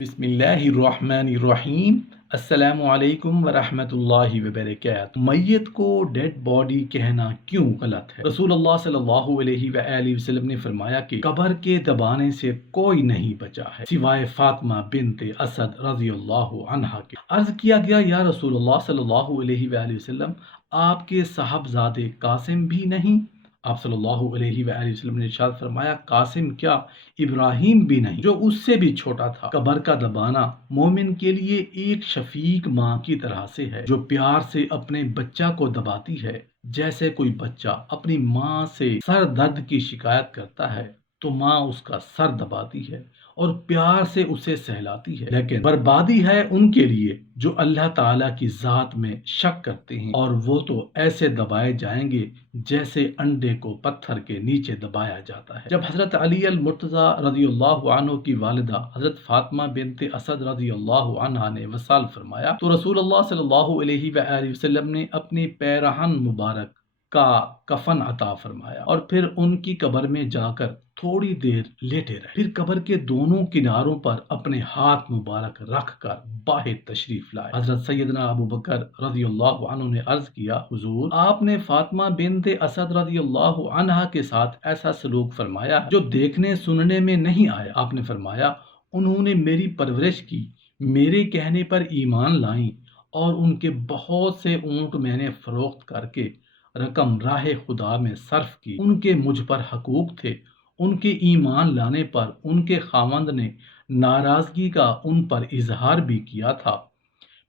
بسم اللہ الرحمن الرحیم۔ السلام علیکم ورحمۃ اللہ وبرکاتہ۔ میت کو ڈیڈ باڈی کہنا کیوں غلط ہے؟ رسول اللہ صلی اللہ علیہ وآلہ وسلم نے فرمایا کہ قبر کے دبانے سے کوئی نہیں بچا ہے سوائے فاطمہ بنت اسد رضی اللہ عنہا کے۔ عرض کیا گیا یا رسول اللہ صلی اللہ علیہ وآلہ وسلم، آپ کے صاحبزادے قاسم بھی نہیں؟ آپ صلی اللہ علیہ وآلہ وسلم نے ارشاد فرمایا، قاسم کیا ابراہیم بھی نہیں جو اس سے بھی چھوٹا تھا؟ قبر کا دبانا مومن کے لیے ایک شفیق ماں کی طرح سے ہے جو پیار سے اپنے بچہ کو دباتی ہے۔ جیسے کوئی بچہ اپنی ماں سے سر درد کی شکایت کرتا ہے تو ماں اس کا سر دباتی ہے اور پیار سے اسے سہلاتی ہے۔ لیکن بربادی ہے ان کے لیے جو اللہ تعالیٰ کی ذات میں شک کرتے ہیں، اور وہ تو ایسے دبائے جائیں گے جیسے انڈے کو پتھر کے نیچے دبایا جاتا ہے۔ جب حضرت علی المرتضی رضی اللہ عنہ کی والدہ حضرت فاطمہ بنت اسد رضی اللہ عنہا نے وصال فرمایا تو رسول اللہ صلی اللہ علیہ وآلہ وسلم نے اپنی پیرہن مبارک کا کفن عطا فرمایا اور پھر ان کی قبر میں جا کر تھوڑی دیر لیٹے رہے۔ پھر قبر کے دونوں کناروں پر اپنے ہاتھ مبارک رکھ کر باہر تشریف لائے۔ حضرت سیدنا ابو بکر رضی اللہ عنہ نے عرض کیا، حضور آپ نے فاطمہ بنت اسد رضی اللہ عنہا کے ساتھ ایسا سلوک فرمایا جو دیکھنے سننے میں نہیں آیا۔ آپ نے فرمایا، انہوں نے میری پرورش کی، میرے کہنے پر ایمان لائیں اور ان کے بہت سے اونٹ میں نے فروخت کر کے رقم راہ خدا میں صرف کی۔ ان کے مجھ پر حقوق تھے، ان کے ایمان لانے پر ان کے خاوند نے ناراضگی کا ان پر اظہار بھی کیا تھا۔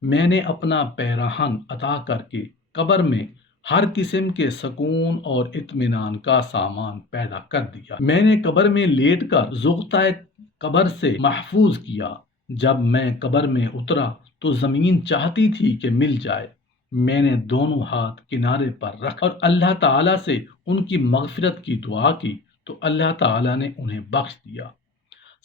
میں نے اپنا پیراہن عطا کر کے قبر میں ہر قسم کے سکون اور اطمینان کا سامان پیدا کر دیا۔ میں نے قبر میں لیٹ کر زغطۂ قبر سے محفوظ کیا۔ جب میں قبر میں اترا تو زمین چاہتی تھی کہ مل جائے۔ میں نے دونوں ہاتھ کنارے پر رکھ اور اللہ تعالیٰ سے ان کی مغفرت کی دعا کی تو اللہ تعالیٰ نے انہیں بخش دیا۔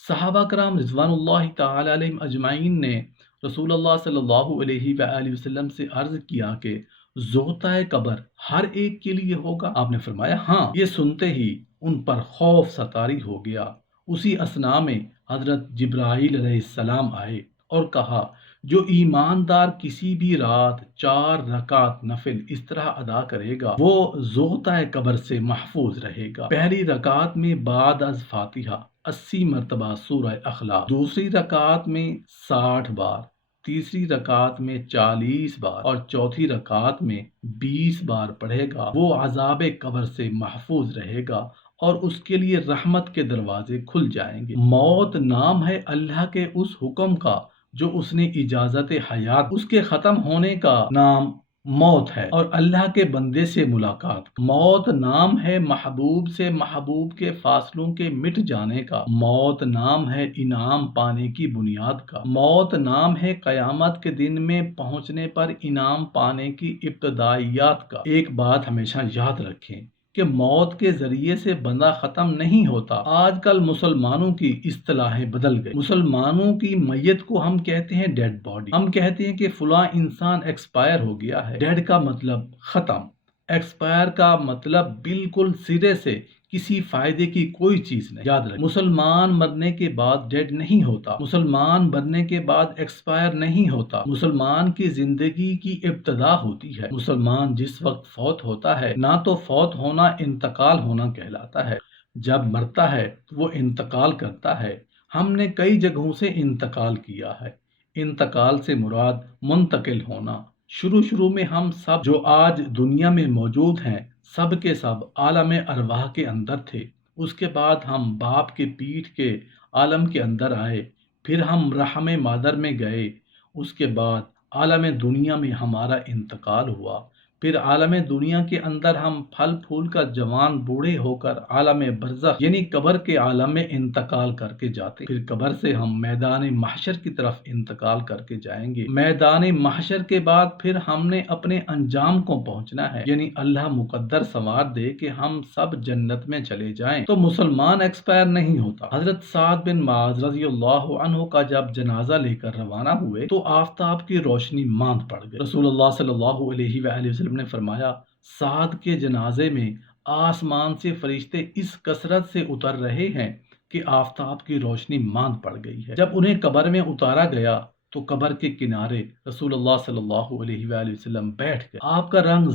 صحابہ کرام رضوان اللہ تعالیٰ علیہم اجمعین نے رسول اللہ صلی اللہ علیہ وآلہ وسلم سے عرض کیا کہ زغطۂ قبر ہر ایک کے لیے ہوگا؟ آپ نے فرمایا ہاں۔ یہ سنتے ہی ان پر خوف سطاری ہو گیا۔ اسی اثناء میں حضرت جبرائیل علیہ السلام آئے اور کہا، جو ایماندار کسی بھی رات 4 رکعت نفل اس طرح ادا کرے گا وہ زغطۂ قبر سے محفوظ رہے گا۔ پہلی رکعت میں بعد از فاتحہ 80 مرتبہ سورہ اخلاص، دوسری رکعت میں 60 بار، تیسری رکعت میں 40 بار اور چوتھی رکعت میں 20 بار پڑھے گا، وہ عذاب قبر سے محفوظ رہے گا اور اس کے لیے رحمت کے دروازے کھل جائیں گے۔ موت نام ہے اللہ کے اس حکم کا جو اس نے اجازت حیات، اس کے ختم ہونے کا نام موت ہے اور اللہ کے بندے سے ملاقات۔ موت نام ہے محبوب سے محبوب کے فاصلوں کے مٹ جانے کا۔ موت نام ہے انعام پانے کی بنیاد کا۔ موت نام ہے قیامت کے دن میں پہنچنے پر انعام پانے کی ابتدائیات کا۔ ایک بات ہمیشہ یاد رکھیں کہ موت کے ذریعے سے بندہ ختم نہیں ہوتا۔ آج کل مسلمانوں کی اصطلاحیں بدل گئی۔ مسلمانوں کی میت کو ہم کہتے ہیں ڈیڈ باڈی۔ ہم کہتے ہیں کہ فلاں انسان ایکسپائر ہو گیا ہے۔ ڈیڈ کا مطلب ختم، ایکسپائر کا مطلب بالکل سرے سے کسی فائدے کی کوئی چیز نہیں۔ یاد رکھیں، مسلمان مرنے کے بعد ڈیڈ نہیں ہوتا، مسلمان مرنے کے بعد ایکسپائر نہیں ہوتا۔ مسلمان کی زندگی کی ابتدا ہوتی ہے۔ مسلمان جس وقت فوت ہوتا ہے نہ تو فوت ہونا انتقال ہونا کہلاتا ہے، جب مرتا ہے وہ انتقال کرتا ہے۔ ہم نے کئی جگہوں سے انتقال کیا ہے۔ انتقال سے مراد منتقل ہونا۔ شروع میں ہم سب جو آج دنیا میں موجود ہیں سب کے سب عالم ارواح کے اندر تھے۔ اس کے بعد ہم باپ کے پیٹھ کے عالم کے اندر آئے، پھر ہم رحم مادر میں گئے، اس کے بعد عالم دنیا میں ہمارا انتقال ہوا، پھر عالم دنیا کے اندر ہم پھل پھول کا جوان بوڑھے ہو کر عالم برزخ یعنی قبر کے عالم میں انتقال کر کے جاتے، پھر قبر سے ہم میدان محشر کی طرف انتقال کر کے جائیں گے۔ میدان محشر کے بعد پھر ہم نے اپنے انجام کو پہنچنا ہے، یعنی اللہ مقدر سنوار دے کہ ہم سب جنت میں چلے جائیں تو مسلمان ایکسپائر نہیں ہوتا۔ حضرت سعد بن معاذ رضی اللہ عنہ کا جب جنازہ لے کر روانہ ہوئے تو آفتاب کی روشنی ماند پڑ گئی۔ رسول اللہ صلی اللہ علیہ وآلہ وسلم نے فرمایا، سعد کے جنازے میں آسمان سے فرشتے اس کثرت سے اتر رہے ہیں کہ آفتاب کی روشنی ماند پڑ گئی ہے۔ جب انہیں قبر میں اتارا گیا تو قبر کے کنارے رسول اللہ صلی اللہ علیہ وآلہ وسلم بیٹھ گئے۔ آپ کا رنگ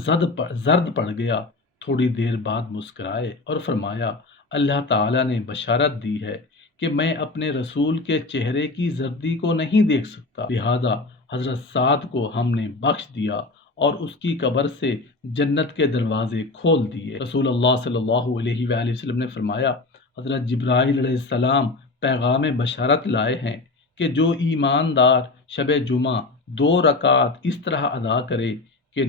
زرد پڑ گیا۔ تھوڑی دیر بعد مسکرائے اور فرمایا، اللہ تعالیٰ نے بشارت دی ہے کہ میں اپنے رسول کے چہرے کی زردی کو نہیں دیکھ سکتا، لہذا حضرت سعد کو ہم نے بخش دیا اور اس کی قبر سے جنت کے دروازے کھول دیے۔ رسول اللہ صلی اللہ علیہ وآلہ وسلم نے فرمایا، حضرت جبرائیل علیہ السلام پیغام بشارت لائے ہیں کہ جو ایماندار شب جمعہ 2 رکعت اس طرح ادا کرے کہ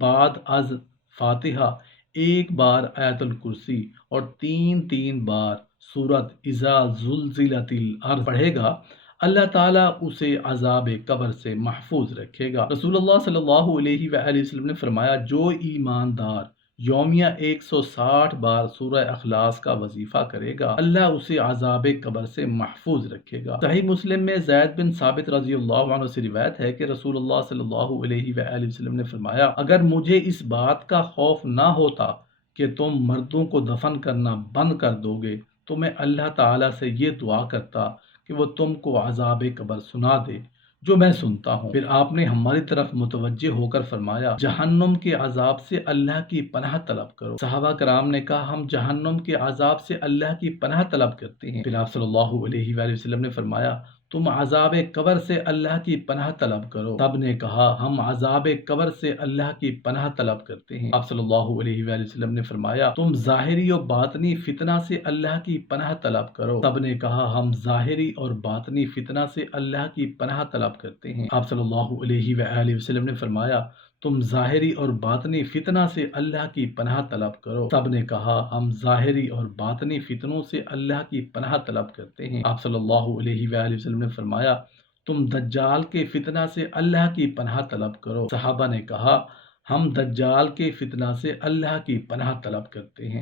بعد از فاتحہ 1 بار آیت الکرسی اور 3 بار سورت اذا زلزلت الارض پڑھے گا، اللہ تعالیٰ اسے عذاب قبر سے محفوظ رکھے گا۔ رسول اللہ صلی اللہ علیہ وآلہ وسلم نے فرمایا، جو ایماندار یومیہ 160 بار سورہ اخلاص کا وظیفہ کرے گا، اللہ اسے عذاب قبر سے محفوظ رکھے گا۔ صحیح مسلم میں زید بن ثابت رضی اللہ عنہ سے روایت ہے کہ رسول اللہ صلی اللہ علیہ وآلہ وسلم نے فرمایا، اگر مجھے اس بات کا خوف نہ ہوتا کہ تم مردوں کو دفن کرنا بند کر دو گے تو میں اللہ تعالیٰ سے یہ دعا کرتا کہ وہ تم کو عذاب قبر سنا دے جو میں سنتا ہوں۔ پھر آپ نے ہماری طرف متوجہ ہو کر فرمایا، جہنم کے عذاب سے اللہ کی پناہ طلب کرو۔ صحابہ کرام نے کہا، ہم جہنم کے عذاب سے اللہ کی پناہ طلب کرتے ہیں۔ پھر آپ صلی اللہ علیہ وآلہ وسلم نے فرمایا، تم عذاب قبر سے اللہ کی پناہ طلب کرو۔ سب نے کہا، ہم عذاب قبر سے اللہ کی پناہ طلب کرتے ہیں۔ آپ صلی اللہ علیہ وآلہ وسلم نے فرمایا، تم ظاہری اور باطنی فتنہ سے اللہ کی پناہ طلب کرو۔ سب نے کہا، ہم ظاہری اور باطنی فتنہ سے اللہ کی پناہ طلب کرتے ہیں۔ آپ صلی اللہ علیہ وآلہ وسلم نے فرمایا، تم ظاہری اور باطنی فتنہ سے اللہ کی پناہ طلب کرو۔ سب نے کہا، ہم ظاہری اور باطنی فتنوں سے اللہ کی پناہ طلب کرتے ہیں۔ آپ صلی اللہ علیہ وآلہ وسلم نے فرمایا، تم دجال کے فتنہ سے اللہ کی پناہ طلب کرو۔ صحابہ نے کہا، ہم دجال کے فتنہ سے اللہ کی پناہ طلب کرتے ہیں۔